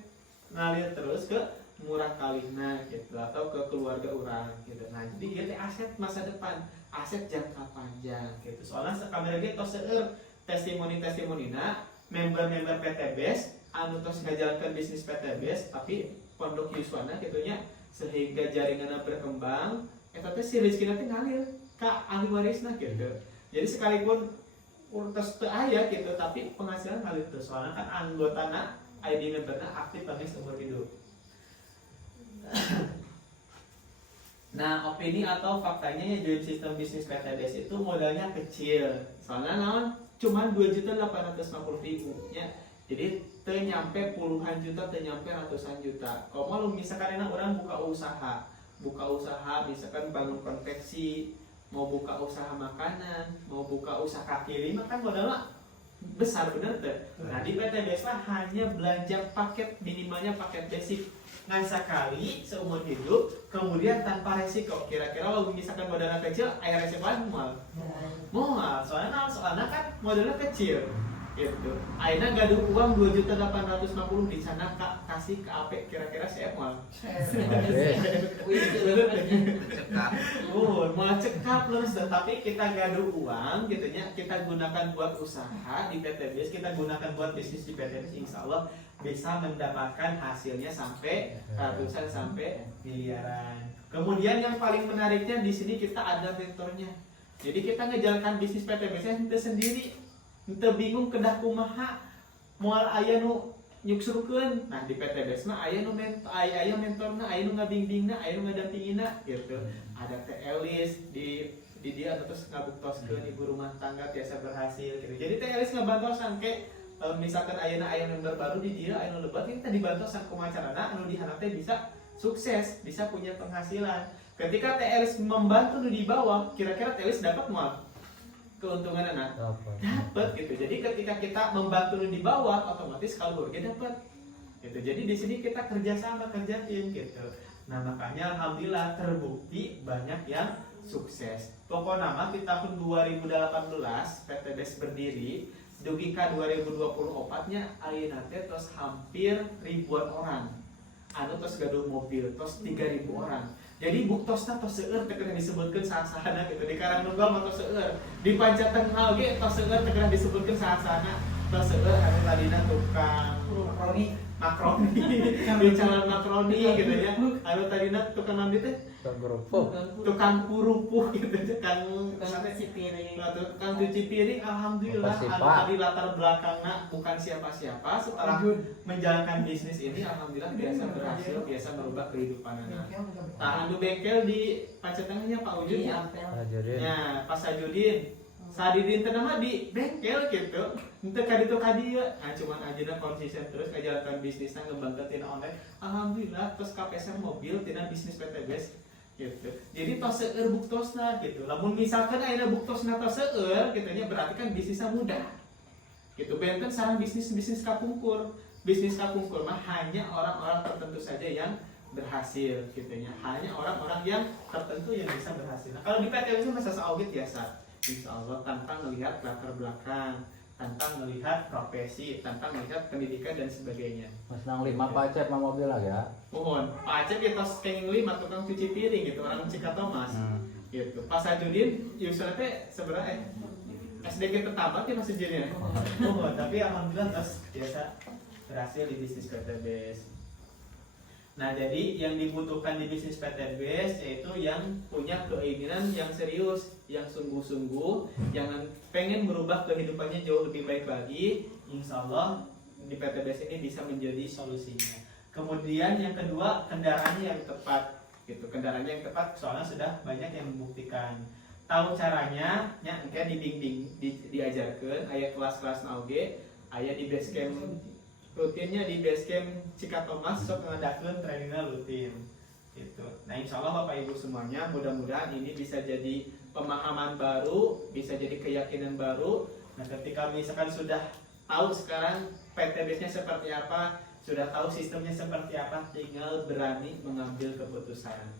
ngalir terus ke murah kalina gitu atau ke keluarga orang gitu. Nah, jadi ieu teh aset masa depan, aset jangka panjang gitu. Soalnya sakamera ge tos seueur testimoni-testimonina member-member PTBS anu tos ngajalankeun bisnis PTBS tapi pondok Yuswana gitunya sehingga jaringanna berkembang eta teh si rezekina teh ngalir ka ahli warisna gitu. Jadi sekalipun urus teu aya gitu tapi penghasilan ngalir terus. Soalnya kan anggotana ID memberna aktif sampai seumur hidup. Nah, opini atau faktanya ya joint sistem bisnis PTBS itu modalnya kecil. Soalnya naon cuma 2.850.000 ya. Jadi teu nyampe puluhan juta, teu nyampe ratusan juta. Kalau misalkan enak orang buka usaha misalkan bangun konveksi, mau buka usaha makanan, mau buka usaha kaki lima kan modalnya besar bener tuh. Nah di PTBS lah hanya belanja paket minimalnya paket basic ngan sekali seumur hidup, kemudian tanpa resiko. Kira-kira kalau misalkan modalnya kecil, air resikoan mual. Soalnya kan modalnya kecil gitu. Aina gaduh uang 2.850 di sana kasih ke AP kira-kira saya mual. Malah cekap terus, tapi kita gaduh uang gitunya, kita gunakan buat usaha di PTBS, kita gunakan buat bisnis di PTBS, insya Allah bisa mendapatkan hasilnya sampai ratusan sampai miliaran. Kemudian yang paling menariknya di sini kita ada mentornya. Jadi kita ngejalankan bisnis PTBS itu sendiri, ente bingung kedah kumaha moal aya nu nyuksurkeun. Nah di PTBS mah aya nu aya mentorna, aya nu ngabimbingna, aya nu ngadampingina gitu. Ada Teh Elis di dia terus ngabuktoskeun ibu rumah tangga biasa berhasil gitu. Jadi Teh Elis ngabantosan ke misalkan ayeuna aya member baru di dia aya nu lebat kita dibantosan kumacarana anu dihandap teh bisa sukses, bisa punya penghasilan. Ketika Teh Elis membantu nu di bawah, kira-kira Teh Elis dapat moal keuntungan anak dapat gitu. Jadi ketika kita membantu di bawah otomatis kalau dia dapat gitu. Jadi di sini kita kerjasama kerjain gitu. Nah makanya alhamdulillah terbukti banyak yang sukses. Pokoknya nama di tahun 2018 PTBS berdiri dugi ka 2024 nya ayeuna teh tos hampir ribuan orang anu tos gaduh mobil tos 3.000 orang. Jadi buktosna tos seueur teh kena disebutkeun saha-sahana gitu. Di Karangnunggal mah tos seueur. Di Pancatengah ge tos seueur teh kena disebutkeun saha-sahana. Tos seueur anu tadina tukang makroni. Di calon makroni gitu ya. Anu tadina tukang mandi teh tukang kurupuh gitu, tukang cuci piring. Alhamdulillah anu tadi latar belakangna bukan siapa-siapa, setelah menjalankan bisnis ini alhamdulillah biasa berhasil, biasa merubah kehidupan anak. Nah, anu bengkel di Pancatengahnya Pak Ujun ya. Ya, Pak Sajudin. Sadidin teh nama di bengkel gitu. Henteu ka ditu ka dieu. Nah, cuman ajeuna konsisten terus ngajalankan bisnisna ngebantu tina online. Alhamdulillah terus kapeser mobil tina bisnis PTBS gitu. Jadi tos seueur buktosna gitu. Lamun misalkan ayeuna buktosna tos seueur gitu nya berarti kan bisnisnya mudah. Gitu. Benten sareng bisnis kapungkur. Bisnis kapungkur mah hanya orang-orang tertentu saja yang berhasil gitu nya. Hanya orang-orang yang tertentu yang bisa berhasil. Nah, kalau di PTBS mah sasaoge biasa. Insya Allah tanpa melihat latar belakang, tanpa melihat profesi, tanpa melihat pendidikan dan sebagainya. Mas nang 5 pacet mah mobil lagi ya. Mohon, Pak Acep kita kenging 5 tukang cuci piring gitu, orang Cikatomas. Gitu. Pak Sajudin, Yusuf teh sebenarnya SDG tertambat ya Mas Sajudin. Mohon, tapi alhamdulillah terus biasa berhasil di bisnis PTBS. Nah, jadi yang dibutuhkan di bisnis PTBS yaitu yang punya keinginan yang serius, yang sungguh-sungguh, yang pengen merubah kehidupannya jauh lebih baik lagi. Insya Allah di PTBS ini bisa menjadi solusinya. Kemudian yang kedua, kendaraannya yang tepat. Gitu, kendaraannya yang tepat soalnya sudah banyak yang membuktikan. Tahu caranya, nya engke dibimbing, diajarkan, aya kelas-kelas nauge, aya di basecamp rutinnya di basecamp Cikatomas sok ngadakeun trainingna rutin gitu. Nah insya Allah Bapak Ibu semuanya mudah-mudahan ini bisa jadi pemahaman baru, bisa jadi keyakinan baru. Nah, ketika misalkan sudah tahu sekarang PTBS-nya seperti apa, sudah tahu sistemnya seperti apa, tinggal berani mengambil keputusan.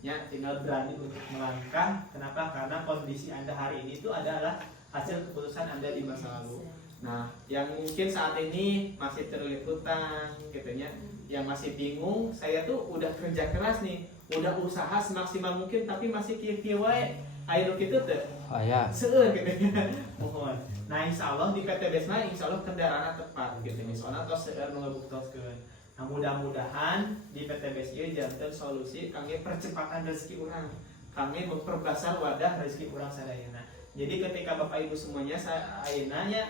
Ya, tinggal berani untuk melangkah. Kenapa? Karena kondisi Anda hari ini itu adalah hasil keputusan Anda di masa lalu. Nah, yang mungkin saat ini masih terlilit hutang, gitu ya, yang masih bingung, saya tuh udah kerja keras nih, udah usaha semaksimal mungkin, tapi masih kieu-kieu wae. Ayo gitu tuh. Ya. Seueur gitu ya. Mohon. Nah, insya Allah di PTBS mah insya Allah kendaraan tepat gitu nih. Soalnya tos seueur nu ngabuktoskeun. Nah, mudah-mudahan di PTBS ieu janten solusi kangge percepatan rezeki urang. Kangge memperbesar wadah rezeki urang sadayana. Jadi ketika Bapak Ibu semuanya ayeuna nya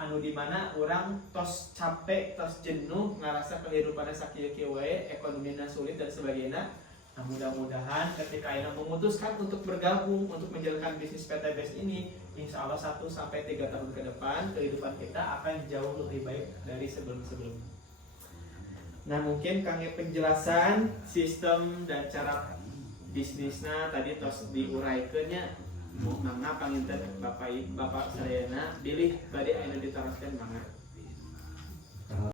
anu di mana orang tos capek, tos jenuh, ngerasa kehidupannya sakieu-kieu wae, ekonominya sulit dan sebagainya. Nah, mudah-mudahan ketika Aina memutuskan untuk bergabung untuk menjalankan bisnis PTBS ini, insya Allah 1-3 tahun ke depan kehidupan kita akan jauh lebih baik dari sebelum-sebelumnya. Nah, mungkin kangge penjelasan sistem dan cara bisnisnya tadi tos diuraikannya. Mangga panginten Bapak sadayana bilih bade Aina diteruskan mangga.